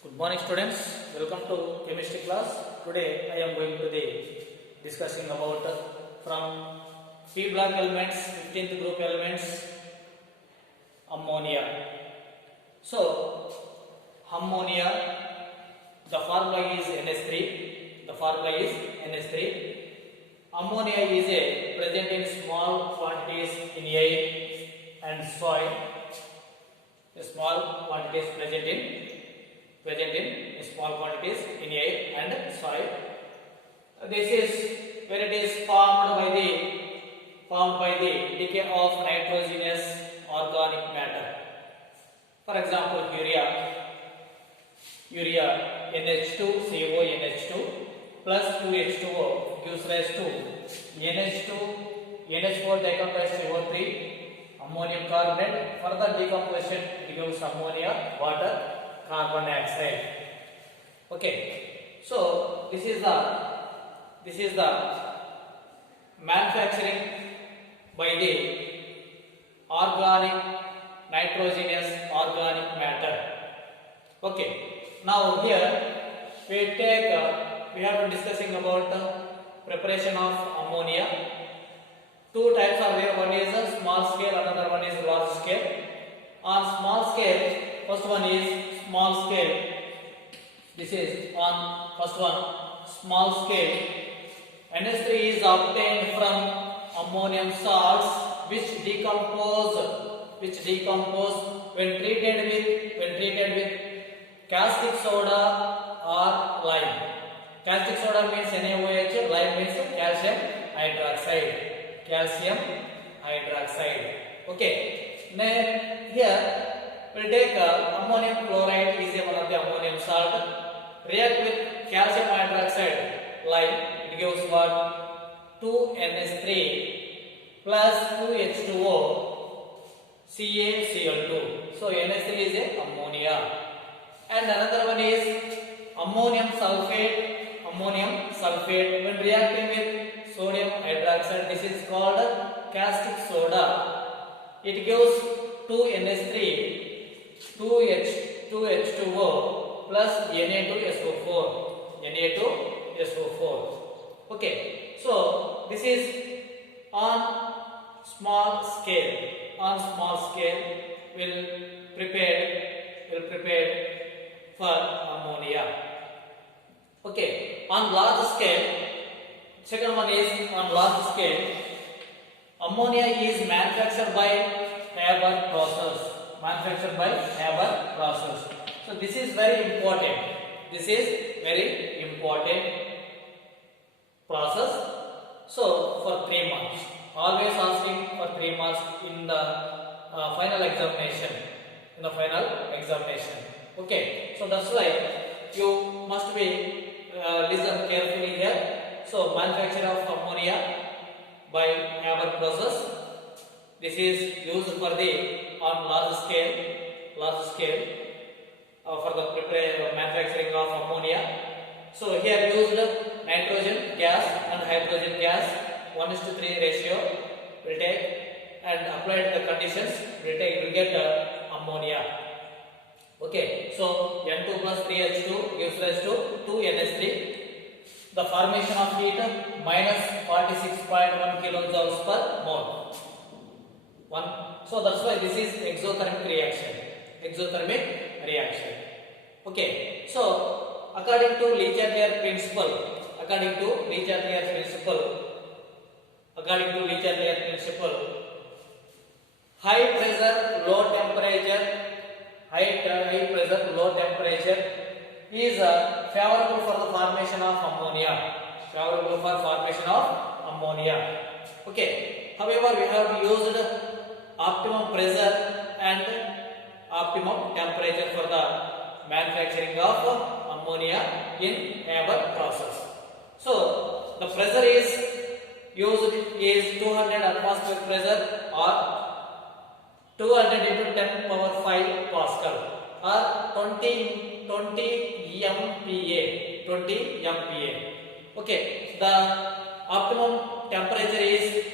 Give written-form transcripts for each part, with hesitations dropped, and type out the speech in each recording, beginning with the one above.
Good morning students, welcome to chemistry class. Today I am going to be discussing about from P block elements, 15th group elements, ammonia. So ammonia, the formula is NH3. The formula is NH3. Ammonia is present in small quantities in air and soil. Small quantities present in small quantities in air and soil. This is where it is formed by the decay of nitrogenous organic matter. For example, urea NH2CO NH2 plus 2H2O gives rise to NH2 NH4 decomposes CO3 ammonium carbonate. Further decomposition it gives ammonia, water, carbon dioxide. Okay, so this is the manufacturing by the organic nitrogenous organic matter. Okay, now here we have been discussing about preparation of ammonia. Two types are there. One is a small scale, another one is large scale. On small scale, first one is small scale. This is on first one, small scale. NH3 is obtained from ammonium salts which decompose when treated with caustic soda or lime. Caustic soda means NaOH, lime means calcium hydroxide. Okay, then here we'll take ammonium chloride is one of the ammonium salt, react with calcium hydroxide lime, it gives what? 2NH3 plus 2H2O CaCl2. So NH3 is a ammonia. And another one is ammonium sulfate when reacting with sodium hydroxide, this is called caustic soda. It gives 2NH3 2H2O plus Na2SO4. Okay, so this is on small scale. We'll prepare for ammonia. Okay, on large scale, second one is on large scale. Ammonia is manufactured by Haber process. So this is very important. Process. So for 3 marks, always asking for 3 marks in the final examination. Okay, so that's why you must be listen carefully here. So manufacture of ammonia by Haber process. This is used for the on large scale for the manufacturing of ammonia. So here used nitrogen gas and hydrogen gas 1:3 ratio will take, and applied the conditions will get ammonia. Okay, so N2 plus 3H2 gives rise to 2NH3. The formation of heat minus 46.1 kilojoules per mole. So that's why this is exothermic reaction. Okay, so according to Le-Chatelier principle, high pressure, low temperature is favorable for the formation of ammonia. Okay, however we have used optimum pressure and optimum temperature for the manufacturing of ammonia in Haber process. So the pressure is used is 200 atmospheric pressure or 200 into 10 power 5 Pascal or 20 MPa. Okay, the optimum temperature is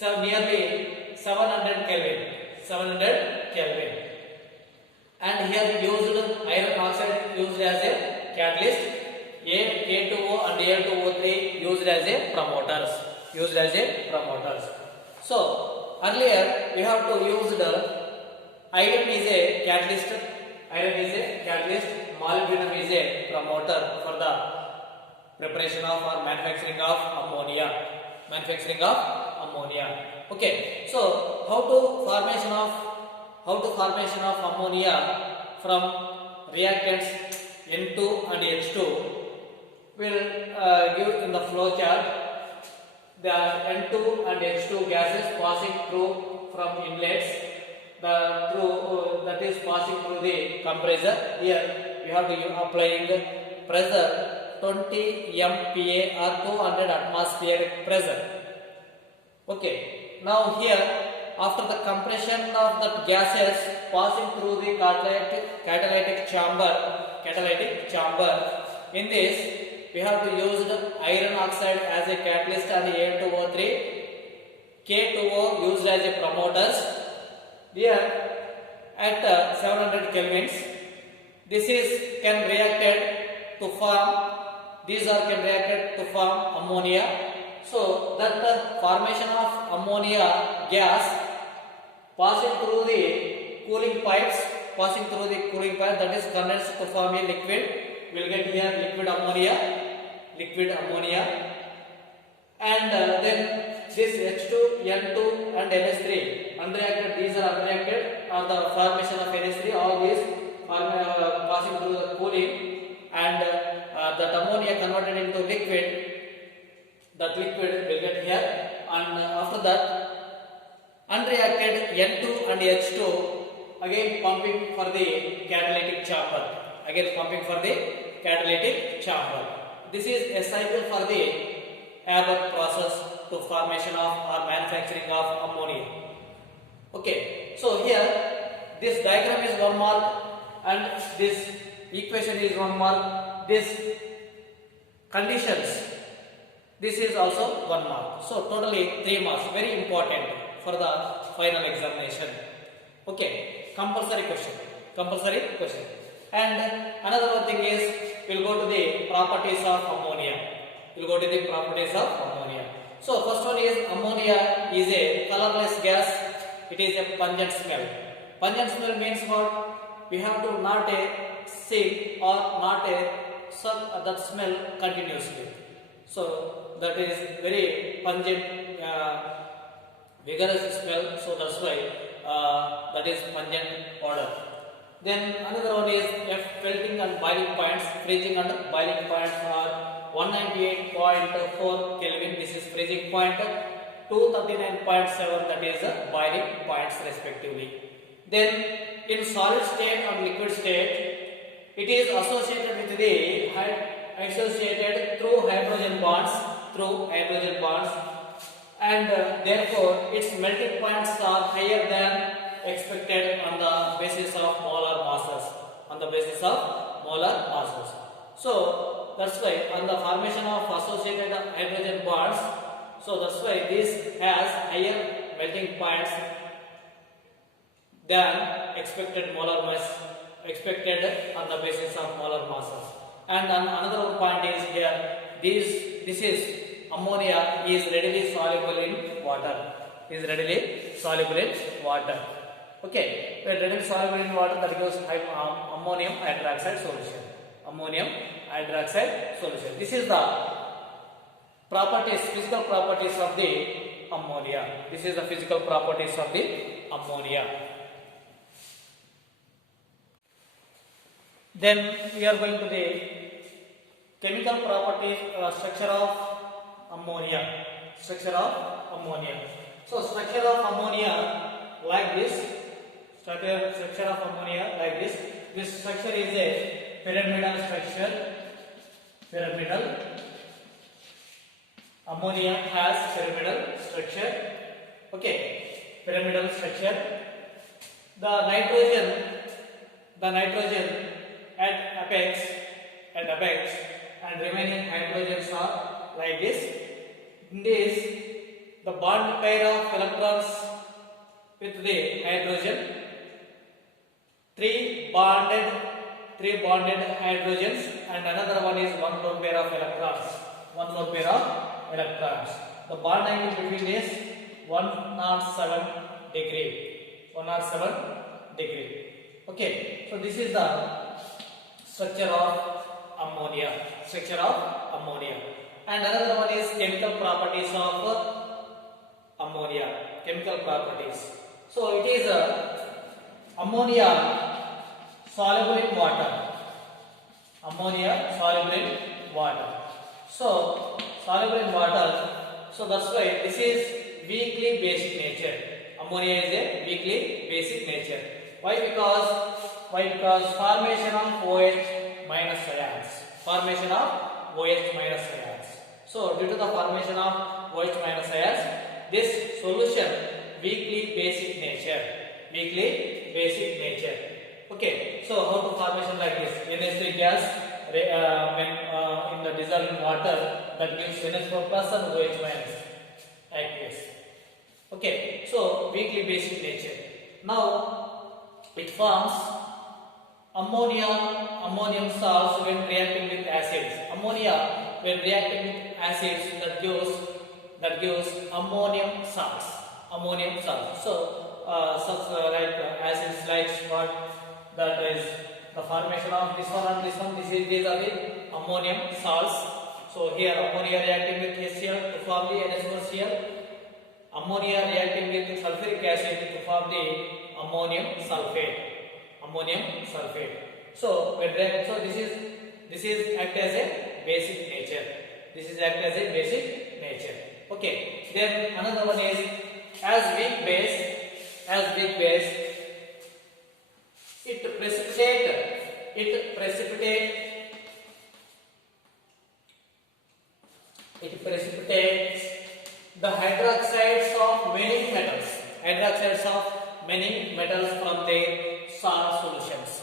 nearly 700 Kelvin. And here used iron oxide used as a catalyst. K2O and Al2O3 used as a promoters. Used as a promoters. So earlier we have to use the iron is a catalyst. Iron is a catalyst. Molybdenum is a promoter for the preparation of or manufacturing of ammonia. Manufacturing of ammonia. Okay. So how to formation of ammonia from reactants N2 and H2 will give in the flow chart. The N2 and H2 gases passing through from inlets, that is passing through the compressor. Here we have to applying pressure 20 MPa or 200 atmospheric pressure. Okay. Now here, after the compression of the gases passing through the catalytic chamber, in this we have to use iron oxide as a catalyst and Al2O3, K2O used as a promoters. Here at 700 kelvins, this is can reacted to form. These are can reacted to form ammonia. So that the formation of ammonia gas passing through the cooling pipes, that is condensed to form a liquid. We'll get here liquid ammonia, and then this H2, N2 and NH3 unreacted. These are unreacted, or the formation of NH3. All these are passing through the cooling, and that ammonia converted into liquid. That liquid will get here, and after that unreacted N2 and H2 again pumping for the catalytic chamber. This is a cycle for the Haber process to formation of or manufacturing of ammonia. Okay, so here this diagram is 1 mark and this equation is 1 mark. This conditions, this is also 1 mark. So totally 3 marks. Very important for the final examination. Okay, compulsory question. And another one thing is, we'll go to the properties of ammonia. So first one is, ammonia is a colorless gas. It is a pungent smell. Pungent smell means what? We have to not see or not suck that smell continuously. So that is very pungent, vigorous smell. So that's why that is pungent odor. Then another one is melting and boiling points. Freezing and boiling points are 198.4 Kelvin. This is freezing point. 239.7, that is boiling points respectively. Then in solid state and liquid state, it is associated with the through hydrogen bonds, and therefore its melting points are higher than expected on the basis of molar masses. So that's why on the formation of associated hydrogen bonds, so that's why this has higher melting points than expected molar mass, expected on the basis of molar masses. And another point is here, this is ammonia is readily soluble in water. Okay, when readily soluble in water, that gives ammonium hydroxide solution. This is the physical properties of the ammonia. Then we are going to the chemical properties, structure of ammonia. So structure of ammonia like this. This structure is a pyramidal structure. Ammonia has pyramidal structure. Okay, pyramidal structure. The nitrogen at apex, and remaining hydrogens are like this. In this, the bond pair of electrons with the hydrogen, 3 bonded 3 bonded hydrogens, and another one is 1 lone pair of electrons. 1 lone pair of electrons. The bond angle between is 107 degree. 107 degree. Okay, so this is the structure of ammonia. Structure of ammonia. And another one is chemical properties of ammonia. Chemical properties. So it is ammonia soluble in water. Ammonia soluble in water. So soluble in water. So that's why this is weakly basic nature. Ammonia is a weakly basic nature. Why? Because formation of OH minus ions. Formation of OH minus ions. So due to the formation of OH minus ions, this solution weakly basic nature. Weakly basic nature. Okay. So how to formation like this? NH3 gas when in the dissolved in water, that gives NH4 plus and OH minus aqueous. Okay. So weakly basic nature. Now it forms ammonium salts when reacting with acids. Ammonia when reacting with acids, that gives ammonium salts. Ammonium salts. So such like acids like what, that is the formation of this one and this one. These are the ammonium salts. So here ammonia reacting with HCl to form the NH4Cl. Ammonia reacting with sulfuric acid to form the ammonium sulfate. Ammonium sulfate. So this is act as a basic nature. This is act as a basic nature. Okay. Then another one is as weak base, it precipitates the hydroxides of many metals. Hydroxides of many metals from their salt solutions.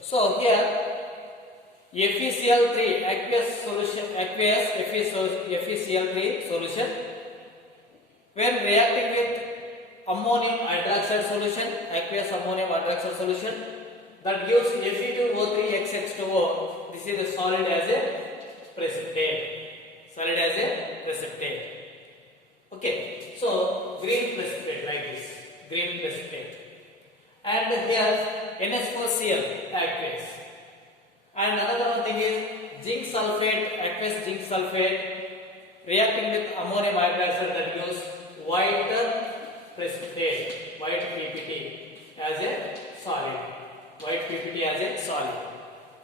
So here FeCl3 aqueous FeCl3 solution when reacting with ammonium hydroxide solution, aqueous ammonium hydroxide solution, that gives Fe2O3XX2O. This is a solid as a precipitate. Okay, so green precipitate like this. Green precipitate. And here NH4Cl aqueous. And another one thing is zinc sulfate, aqueous zinc sulfate reacting with ammonium hydroxide, that gives white precipitate, white PPT as a solid.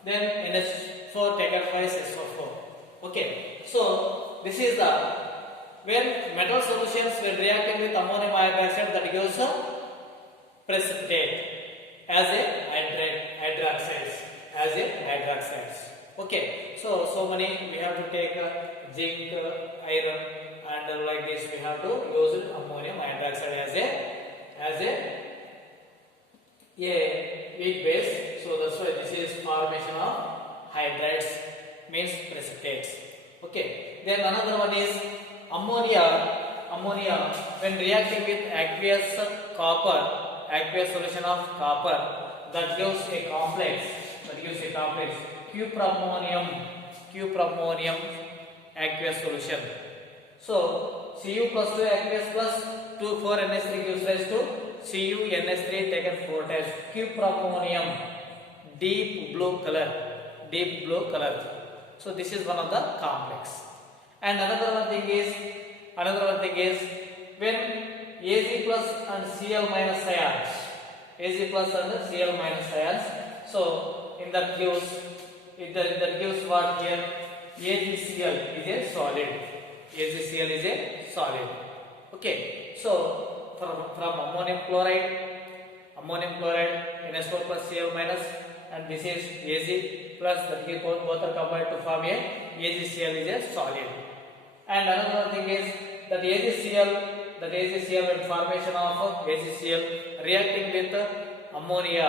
Then NH4 taken by SO4. Okay, so this is the when metal solutions when reacting with ammonium hydroxide, that gives a precipitate as a hydroxides. Okay, so many we have to take zinc, iron, and like this we have to use ammonium hydroxide as a weak base. So that's why this is formation of hydrides, means precipitates. Okay, then another one is ammonia when reacting with aqueous solution of copper, that gives a complex cuprammonium aqueous solution. So Cu plus 2 aqueous plus 2 4 NH3 gives rise to CuNH3 taken 4 times. Cuprammonium, deep blue color. So this is one of the complex. And another one thing is when Ag plus and Cl minus ions. So in that gives what here? AgCl is a solid. Okay. So from ammonium chloride NH4 plus Cl minus, and this is Ag plus, that here both are combined to form AgCl is a solid. And another thing is that AgCl when formation of AgCl reacting with ammonia,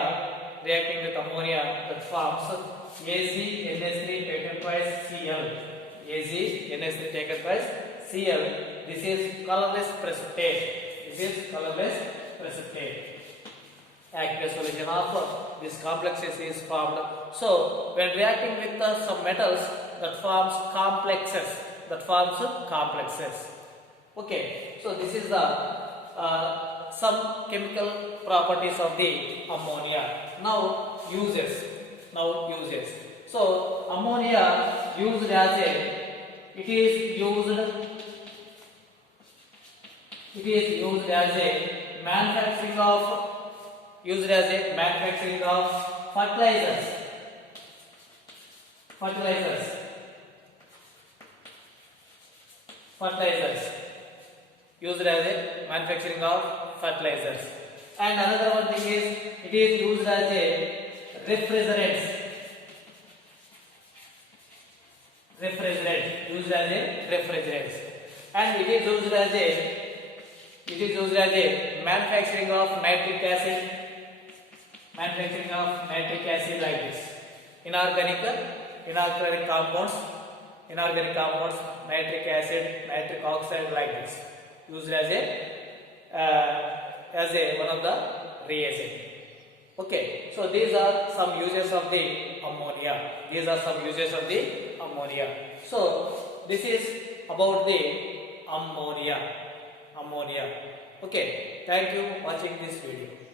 that forms AgNH3 taken twice Cl. This is colorless precipitate. aqueous solution of these complexes is formed. So when reacting with some metals, that forms complexes. Okay, so this is the some chemical properties of the ammonia. Now uses. So ammonia used as it is used as a manufacturing of fertilizers. Used as a manufacturing of fertilizers. And another one thing is it is used as a refrigerant. And it is used as a manufacturing of nitric acid. Like this. Inorganic compounds, nitric acid, nitric oxide, like this, used as a one of the reagent. Okay, so these are some uses of the ammonia. So this is about the ammonia. Okay, thank you for watching this video.